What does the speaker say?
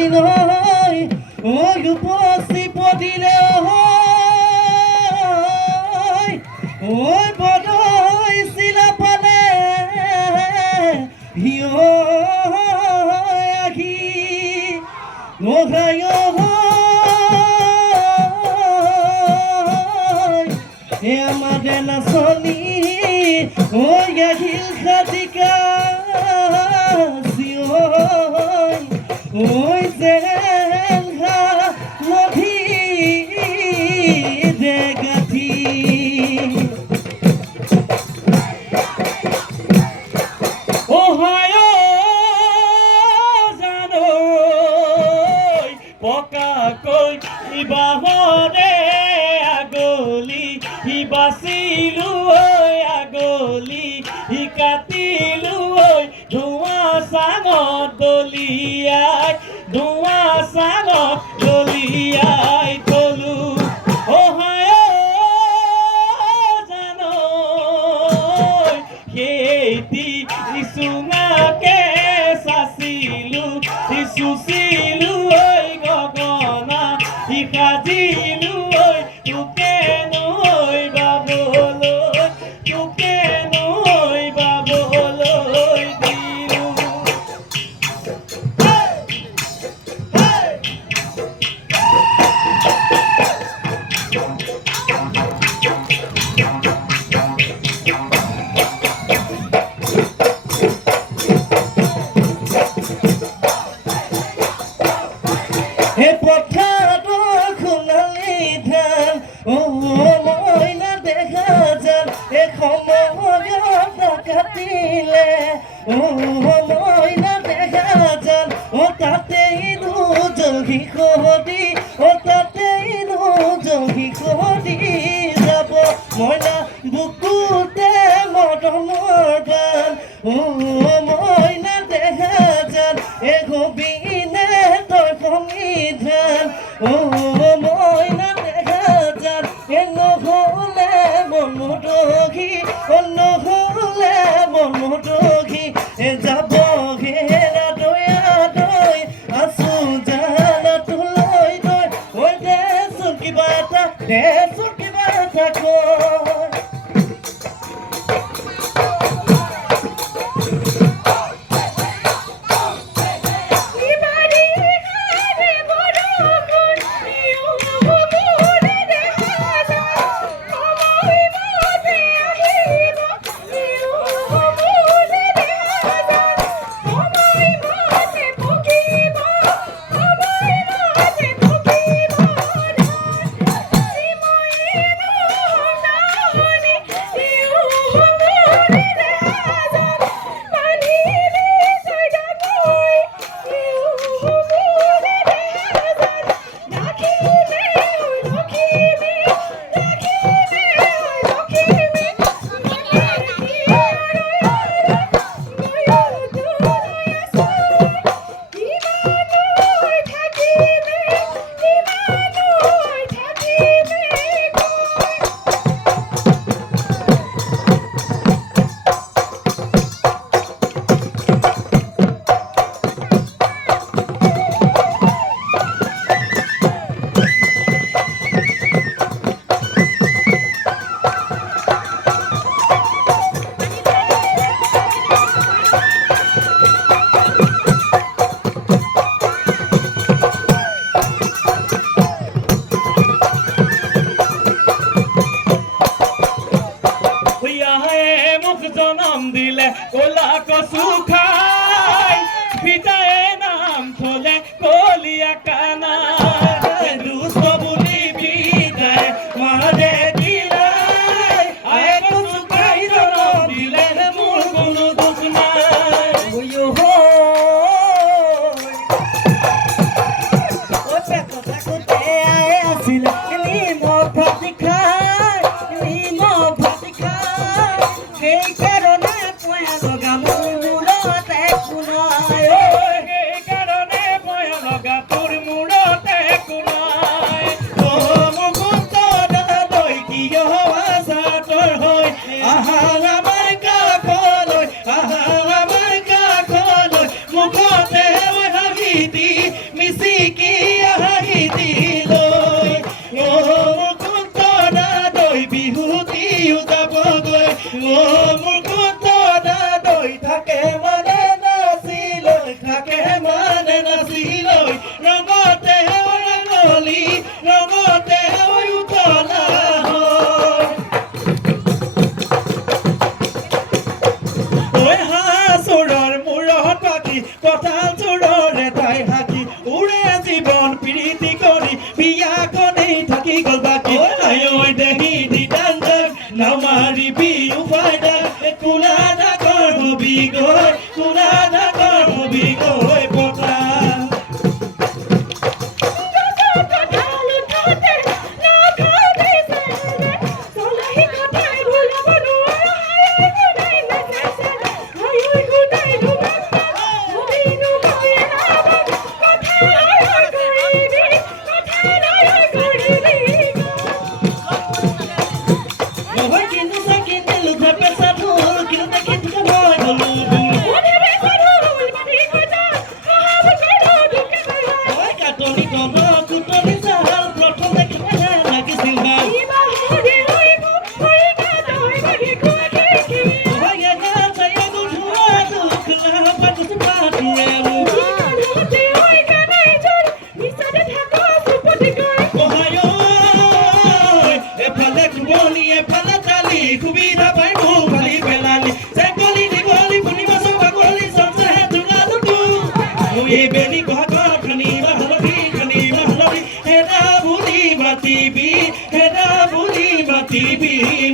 jinoy O yuposi podile hoy Oy bodoy sila pale Yo aki Mohayo hoy E amade na soni Oy agil আগলি সি কাটিলো ঐ ধোঁৱা চাঙত দলিয়াই ধোঁৱা চাঙত দলিয়াই থলো ওহায়ো জানৈ চাচিলো চুচিলো অ মইনা দেখা যান অ তাতেই দুজহি সহদি অ তাতেই দুজহি সহদি যাব মইনা বুকুতে মদনৰ গান অ মইনা দেখা যান এ গবিনে যাব কানা Bye, everybody. Matibi, Kenabu Matibi,